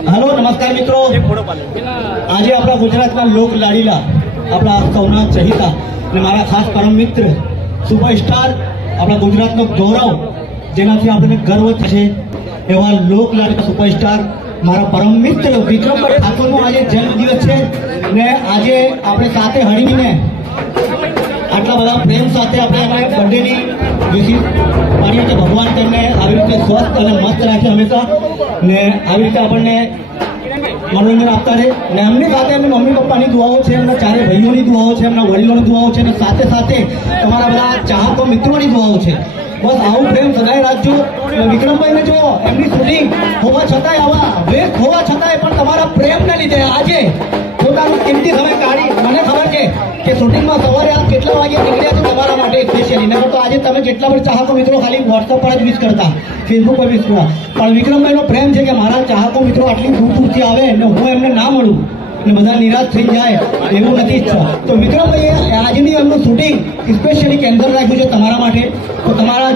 Hello नमस्कार मित्रों, आज अपना गुजरात में लोक लाडीला अपना सौना चहिता ने मारा खास परम मित्र सुपरस्टार अपना गुजरात नो गौरव जेनाथी आपने गर्व छे एवा लोक लाडीला सुपरस्टार मारा परम मित्र विक्रमभाई ठाकुर नो आज जन्मदिवस छे ने आज आपणे साथे हळीने आटला बधा प्रेम साथे आपणे बर्थडे नी विशिष पाणी के भगवान तेमने આવી રીતે સ્વસ્થ અને મસ્ત રાખે હંમેશા ને આવી રીતે આપણને मनोरंजन आपता रहे ने एमनी साथे एमनी मम्मी पप्पानी दुआओ छे, एमना चारे भाईओनी दुआओ छे, एमना वडीलोनी दुआओ छे ने साथे साथे तमारा बधा चाहको मित्रोनी दुआओ छे। बस आवुं प्रेम सदाय राखजो। विक्रमभाई ने जो एमनी शूटिंग होवा छतांय आवा व्यस्त होवा छतांय पण तमारा प्रेमने लीधे आजे પોતાનો કિંમતી સમય કાઢી મને ખબર છે કે શૂટિંગમાં સવારે આપ કેટલા વાગે નીકળ્યા છો તમારા માટે સ્પેશિયલી નકર તો આજે તમે જેટલા પણ ચાહકો મિત્રો ખાલી વોટ્સએપ પર જ વિશ કરતા, ફેસબુક પર વિશ કરતા, પણ વિક્રમભાઈનો પ્રેમ છે કે મારા ચાહકો મિત્રો આટલી દૂર દૂરથી આવે ને હું એમને ના મળું ને બધા નિરાશ થઈ જાય એવું નથી ઈચ્છા। તો વિક્રમભાઈએ આજની એમનું શૂટિંગ સ્પેશિયલી કેન્સલ રાખ્યું છે તમારા માટે। તો તમારા